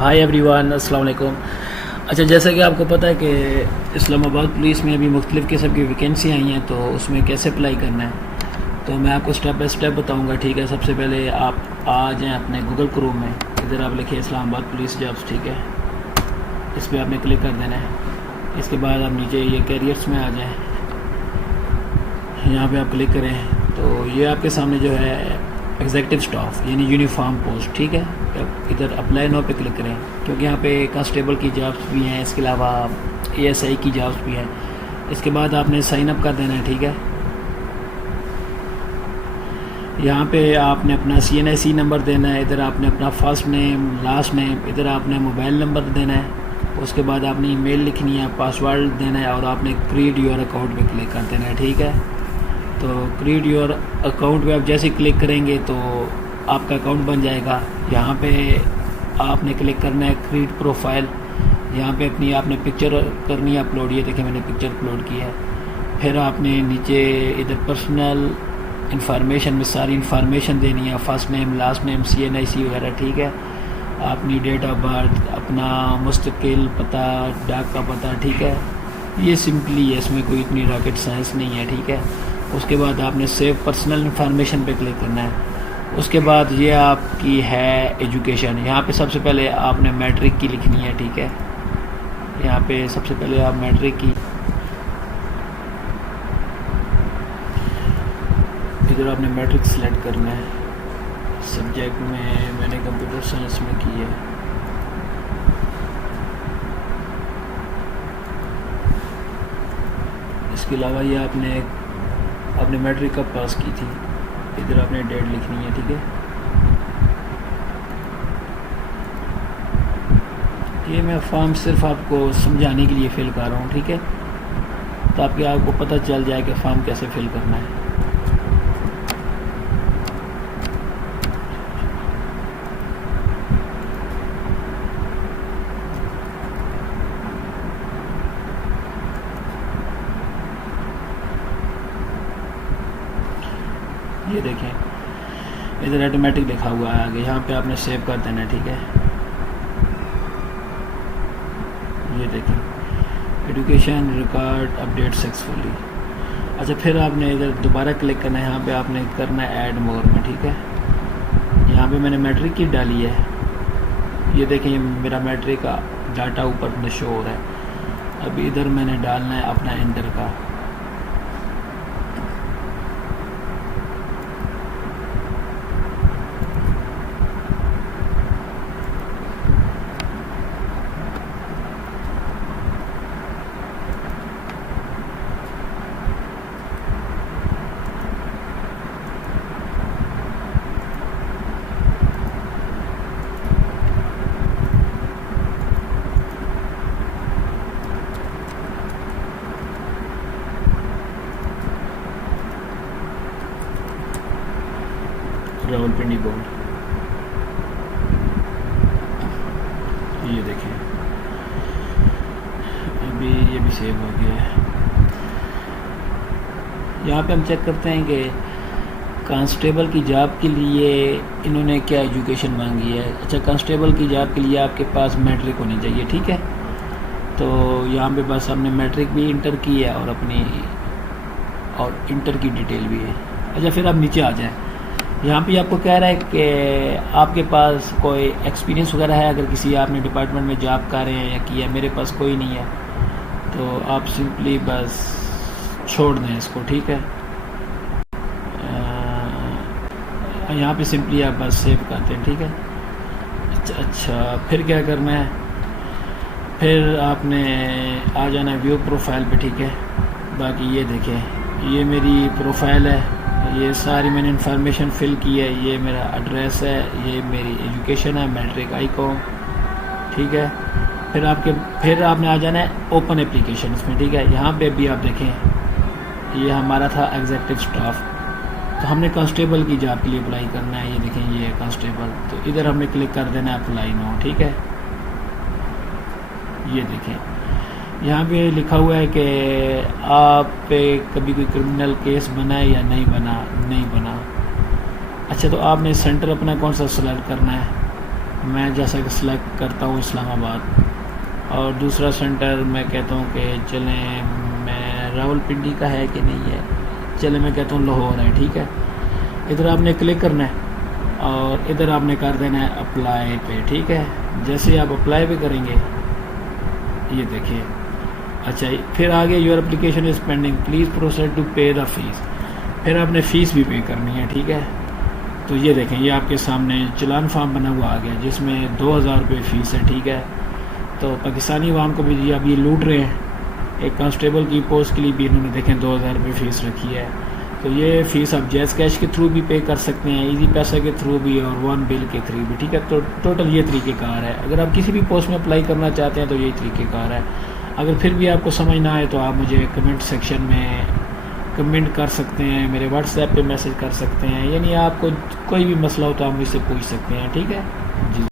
Hi everyone, अस्सलाम वालेकुम। अच्छा, जैसा कि आपको पता है कि इस्लामाबाद पुलिस में अभी मुख्तलिफ़ किस्म की वैकेंसी आई हैं, तो उसमें कैसे अप्लाई करना है तो मैं आपको स्टेप बाय स्टेप बताऊंगा। ठीक है, सबसे पहले आप आ जाएँ अपने गूगल क्रोम में, इधर आप लिखिए इस्लामाबाद पुलिस जॉब्स। ठीक है, इस पर आपने क्लिक कर देना है। इसके बाद आप नीचे ये कैरियर्स में आ जाएँ, यहाँ पे आप क्लिक करें तो ये आपके सामने जो है एग्जीक्यूटिव स्टाफ यानी यूनिफॉर्म पोस्ट। ठीक है, इधर अप्लाई नो पे क्लिक करें क्योंकि यहाँ पे कांस्टेबल की जॉब्स भी हैं, इसके अलावा एएसआई की जॉब्स भी हैं। इसके बाद आपने साइन अप कर देना है। ठीक है, यहाँ पे आपने अपना CNIC नंबर देना है, इधर आपने अपना फर्स्ट नेम लास्ट नेम, इधर आपने मोबाइल नंबर देना है। उसके बाद आपने ईमेल लिखनी है, पासवर्ड देना है और आपने क्रिएट योर अकाउंट पे क्लिक कर देना है। ठीक है, तो क्रिएट योर अकाउंट पे आप जैसे क्लिक करेंगे तो आपका अकाउंट बन जाएगा। यहाँ पे आपने क्लिक करना है क्रिएट प्रोफाइल। यहाँ पे अपनी आपने पिक्चर करनी है अपलोड। ये देखिए मैंने पिक्चर अपलोड की है। फिर आपने नीचे इधर पर्सनल इंफॉर्मेशन में सारी इंफॉर्मेशन देनी है, first name last name CNIC वगैरह। ठीक है, अपनी डेट ऑफ बर्थ, अपना मुस्तकिल पता, डाक का पता। ठीक है, ये सिंपली है, इसमें कोई इतनी रॉकेट साइंस नहीं है। ठीक है, उसके बाद आपने सेव पर्सनल इंफॉर्मेशन पे क्लिक करना है। उसके बाद ये आपकी है एजुकेशन। यहाँ पे सबसे पहले आपने मैट्रिक की लिखनी है। ठीक है, यहाँ पे सबसे पहले आप मैट्रिक की, इधर आपने मैट्रिक सेलेक्ट करना है। सब्जेक्ट में मैंने कंप्यूटर साइंस में की है। इसके अलावा ये आपने अपने मैट्रिक कब पास की थी, इधर आपने डेट लिखनी है। ठीक है, ये मैं फॉर्म सिर्फ आपको समझाने के लिए फिल कर रहा हूँ। ठीक है, ताकि आपको पता चल जाए कि फॉर्म कैसे फिल करना है। ये देखें इधर ऑटोमेटिक लिखा हुआ है आगे, यहाँ पे आपने सेव कर देना है। ठीक है, ये देखें एजुकेशन रिकॉर्ड अपडेट सक्सेसफुली। अच्छा, फिर आपने इधर दोबारा क्लिक करना है, यहाँ पे आपने करना है ऐड मोर में। ठीक है, यहाँ पे मैंने मैट्रिक की डाली है। ये देखें मेरा मैट्रिक का डाटा ऊपर शो हो रहा है। अभी इधर मैंने डालना है अपना इंटर का। रावलपिंडी बोर्ड, ये देखें अभी ये भी सेव हो गया है। यहाँ पे हम चेक करते हैं कि कांस्टेबल की जॉब के लिए इन्होंने क्या एजुकेशन मांगी है। अच्छा, कांस्टेबल की जॉब के लिए आपके पास मैट्रिक होनी चाहिए। ठीक है, तो यहाँ पे बस हमने मैट्रिक भी इंटर की है और इंटर की डिटेल भी है। अच्छा, फिर आप नीचे आ जाएं। यहाँ पे आपको कह रहा है कि आपके पास कोई एक्सपीरियंस वगैरह है, अगर किसी आपने डिपार्टमेंट में जॉब कर रहे हैं या किया। मेरे पास कोई नहीं है, तो आप सिंपली बस छोड़ दें इसको। ठीक है, यहाँ पे सिंपली आप बस सेव करते हैं। ठीक है, अच्छा फिर क्या करना है, फिर आपने आ जाना है व्यू प्रोफाइल पे। ठीक है, बाकी ये देखें ये मेरी प्रोफाइल है, ये सारी मैंने इन्फॉर्मेशन फिल की है। ये मेरा एड्रेस है, ये मेरी एजुकेशन है, मैट्रिक आइकॉन। ठीक है, फिर आपने आ जाना है ओपन एप्लीकेशन में। ठीक है, यहाँ पे भी आप देखें ये हमारा था एग्जीक्यूटिव स्टाफ, तो हमने कांस्टेबल की जॉब के लिए अप्लाई करना है। ये देखें ये है कांस्टेबल, तो इधर हमने क्लिक कर देना है अप्लाई नो। ठीक है, ये देखें यहाँ पे लिखा हुआ है कि आप पे कभी कोई क्रिमिनल केस बना है या नहीं बना। अच्छा, तो आपने सेंटर अपना कौन सा सेलेक्ट करना है। मैं जैसा कि सिलेक्ट करता हूँ इस्लामाबाद, और दूसरा सेंटर मैं कहता हूँ कि चलें, मैं रावलपिंडी का है कि नहीं है, चले मैं कहता हूँ लाहौर है, ठीक है। इधर आपने क्लिक करना है और इधर आपने कर देना है अप्लाई पे, ठीक है। जैसे आप अप्लाई पे करेंगे, ये देखिए, अच्छा फिर आगे your application is pending, please proceed to pay the fees, फिर आपने फ़ीस भी पे करनी है, ठीक है। तो ये देखें, ये आपके सामने चलान फार्म बना हुआ आ गया जिसमें 2000 रुपये फ़ीस है, ठीक है। तो पाकिस्तानी अवाम को भी अब ये लूट रहे हैं, एक कांस्टेबल की पोस्ट के लिए भी इन्होंने देखें 2000 रुपये फ़ीस रखी है। तो ये फ़ीस आप जैज़ कैश के थ्रू भी पे कर सकते हैं, इजी पैसा के थ्रू भी और वन बिल के थ्रू भी, ठीक है। तो टोटल ये तरीक़ेकार है। अगर आप किसी भी पोस्ट में अप्लाई करना चाहते हैं तो यही तरीक़ेकार है। अगर फिर भी आपको समझ ना आए तो आप मुझे कमेंट सेक्शन में कमेंट कर सकते हैं, मेरे व्हाट्सएप पे मैसेज कर सकते हैं, यानी आपको कोई भी मसला हो तो आप मुझसे पूछ सकते हैं, ठीक है जी।